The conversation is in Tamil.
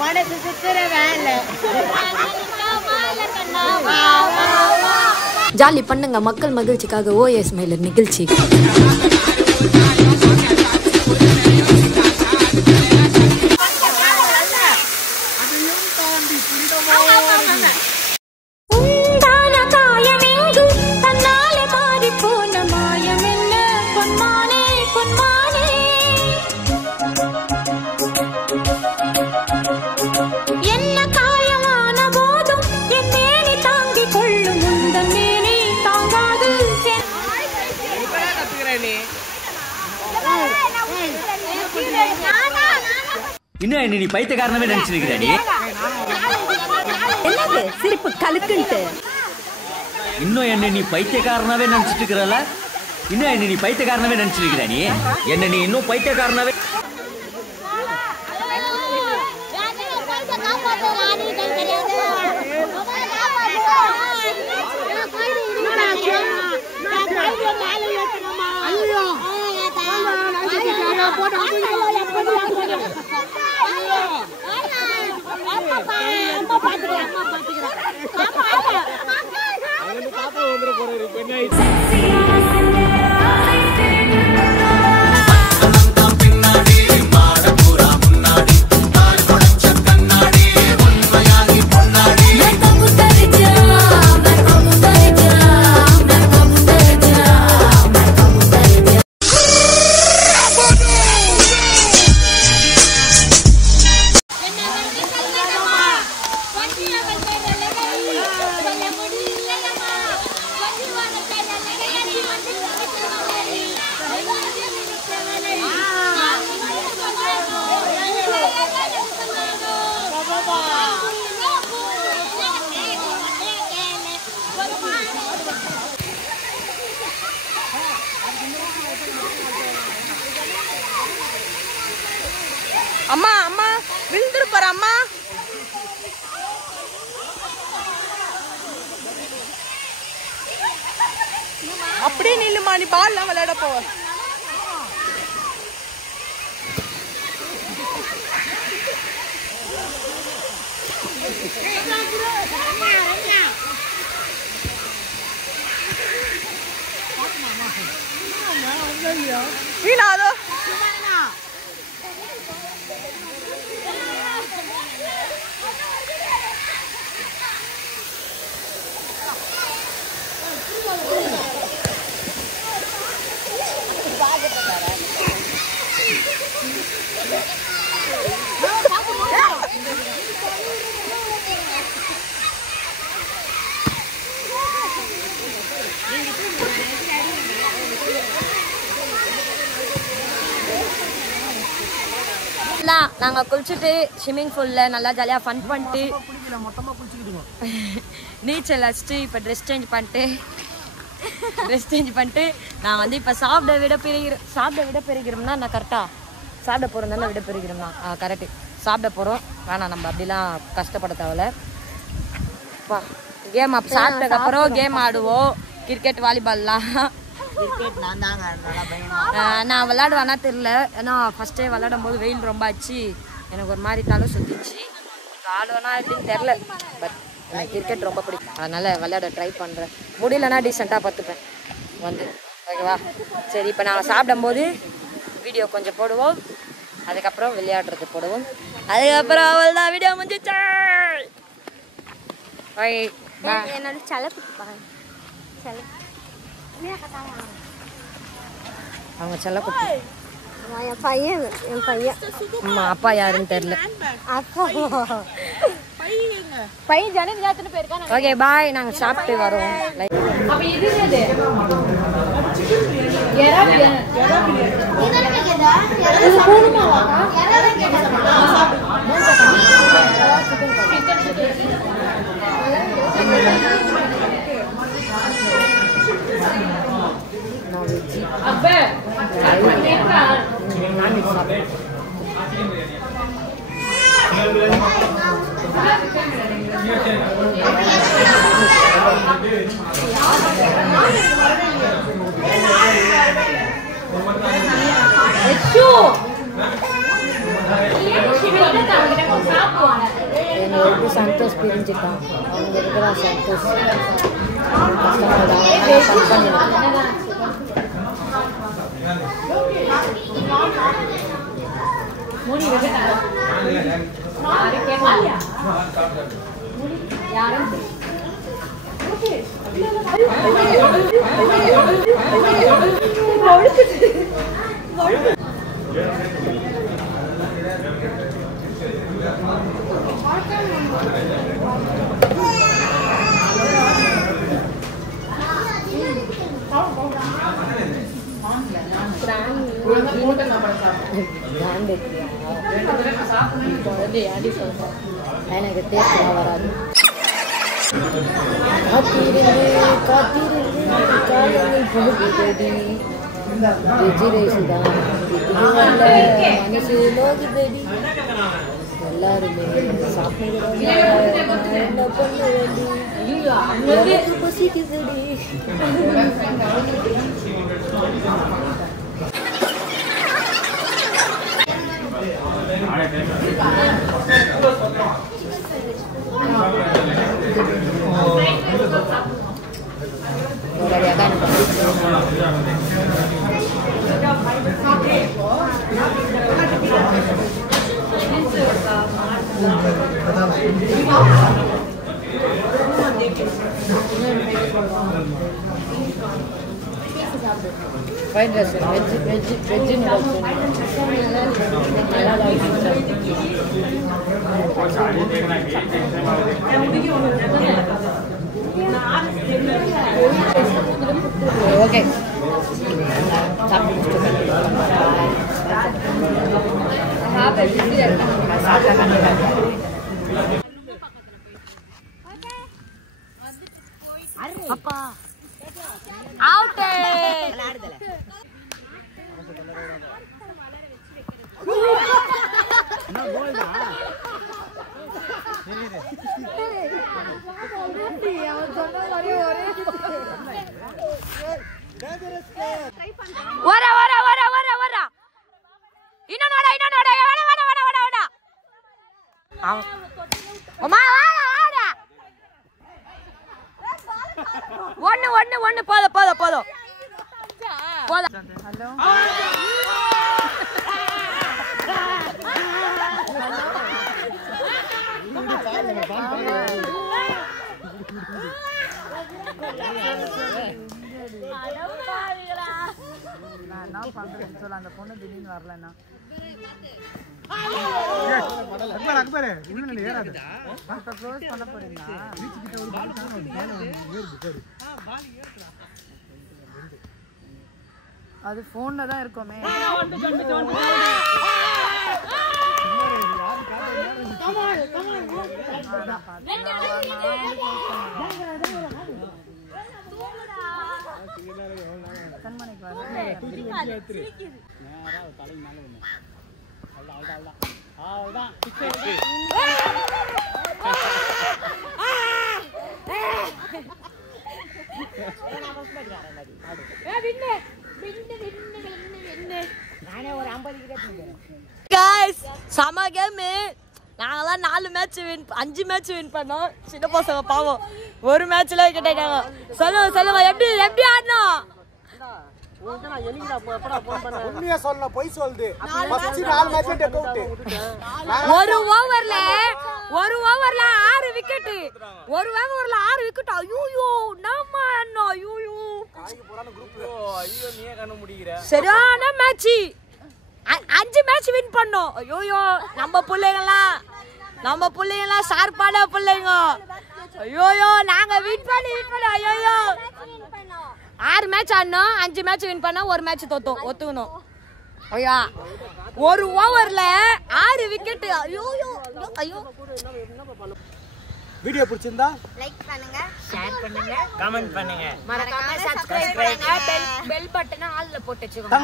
மனசு சுத்துற வேலை. ஜாலி பண்ணுங்க மக்கள் மகிழ்ச்சிக்காக ஓஎஸ் மயிலர் நிகழ்ச்சி. இன்னும் நீ பைத்தியக்காரனவே நினைச்சிருக்கிற நீ. என்னது சிரிப்பு கலுக்குன்ட்டு? இன்னும் என்ன நீ பைத்தியக்காரனாவே நினைச்சிட்டு இருக்கிறல? இன்னும் என்ன நீ பைத்தியக்காரனாவே நினைச்சிருக்கிற நீ? என்ன நீ இன்னும் பைத்தியக்காரனாவே? அம்மா அம்மா விழுந்துரு பாரு அம்மா. அப்படியே நில்லுமா, நீ பால்லாம் விளையாட போ. வீணாதோ நாங்க குளிச்சுட்டு ஸ்விம்மிங் பூல்ல நல்லா ஜாலியா ஃபன் பண்ணிட்டு நீச்சல் அடிச்சுட்டு இப்ப ட்ரெஸ் சேஞ்ச் பண்ணிட்டு நான் வந்து இப்ப சாப்பிட விட பெறுகிறோம்னா நான் கரெக்டா சாப்பிட போறோம் தானே விட பெறுகிறோம்னா கரெக்ட் சாப்பிட போறோம். வேணாம் நம்ம அப்படிலாம் கஷ்டப்பட தேவையில்ல. கேம் சாப்பிட்டதுக்கு அப்புறம் கேம் ஆடுவோம். கிரிக்கெட் வாலிபால்லாம் நான் விளையாடுவேன்னா தெரியல. ஏன்னா ஃபர்ஸ்டே விளையாடும் போது வெயில் ரொம்ப ஆச்சு, எனக்கு ஒரு மாதிரி தலை சுத்திச்சு. ஆடுவேனா எப்படின்னு தெரில. பட் எனக்கு கிரிக்கெட் ரொம்ப பிடிக்கும், அதனால விளையாட ட்ரை பண்ணுறேன். முடியலன்னா டீசெண்டாக பார்த்துப்பேன் வந்து. ஓகேவா? சரி, இப்போ நாங்கள் சாப்பிடும்போது வீடியோ கொஞ்சம் போடுவோம், அதுக்கப்புறம் விளையாடுறது போடுவோம், அதுக்கப்புறம் அவள் தான் வீடியோ முடிஞ்சிச்சு. என்னோட அவங்க செல்லக்குட்டி என் பையன் அம்மா அப்பா யாருன்னு தெரியல. பையன் ஜனனி ஜாத்துன்னு போயிருக்கா. ஓகே பாய், நாங்க சாப்பிட்டு வரோம். அப்ப இது என்னது? என்னை எப்படி சந்தோஷ் பிரிஞ்சுட்டான் அவங்க இருக்கிற சந்தோஷ் கஷ்டமாக எனக்கு தேர்தலாம் வராது மனசு நோக்குதடி எல்லாருமே சாப்பிடுறாங்க என்ன பண்ணுறடி பசிக்குதடி fried rice, veg noodles. Okay. Apa? Out! Wara. Inanoda. Wada. Oma, wada. One. Podo. Hello. நான் என்ன பண்றேன்னு சொல்ல அந்த பொண்ணு திடீர்னு வரலன்னா அக்பர் இன்னும் ஏறாது அப்ப க்ளோஸ் பண்ண போறீங்களா பீச் கிட்ட ஒரு பால் காணோம் ஏறுது பால் ஏறுடா அது போன்ல தான் இருக்குமே சம கேம் நாங்கெல்லாம் 4 மேட்ச் 5 மேட்ச் வின் பண்ணோம் சின்ன பசங்க பாவம் ஒரு மேட்ச்ல கேட்டாங்க சொல்லுங்க எப்படி ஆடணும் உண்மையா சொல்லணும் பொய் சொல்லுது ஃபர்ஸ்ட் 4 மேட்ச் டெக் அவுட் ஒரு ஓவர்ல 6 விக்கெட் ஒரு ஓவர்ல 6 விக்கெட் ஐயோ நாமா அண்ணா ஐயோ காய்க்கு போறான குரூப்ல ஐயோ நீயே கண்ண முடியற சரியான மேட்ச் 5 மேட்ச் வின் பண்ணோம் ஐயோ நம்ம புள்ளைங்களா ஷார்ப்பான புள்ளைங்க ஐயோ நாங்க வின் பண்ணி ஐயோ 6 மேட்ச் ஆடணும் 5 மேட்ச் வின் பண்ணா ஒரு மேட்ச் தோத்தோம் ஒத்துக்கணும் ஐயா ஒரு ஓவர்ல 6 விக்கெட் ஐயோ வீடியோ பிடிச்சிருந்தா லைக் பண்ணுங்க ஷேர் பண்ணுங்க கமெண்ட் பண்ணுங்க மறக்காம சப்ஸ்கிரைப் பண்ணுங்க பெல் பட்டனை ஆல்ல போட்டு வச்சுக்கோங்க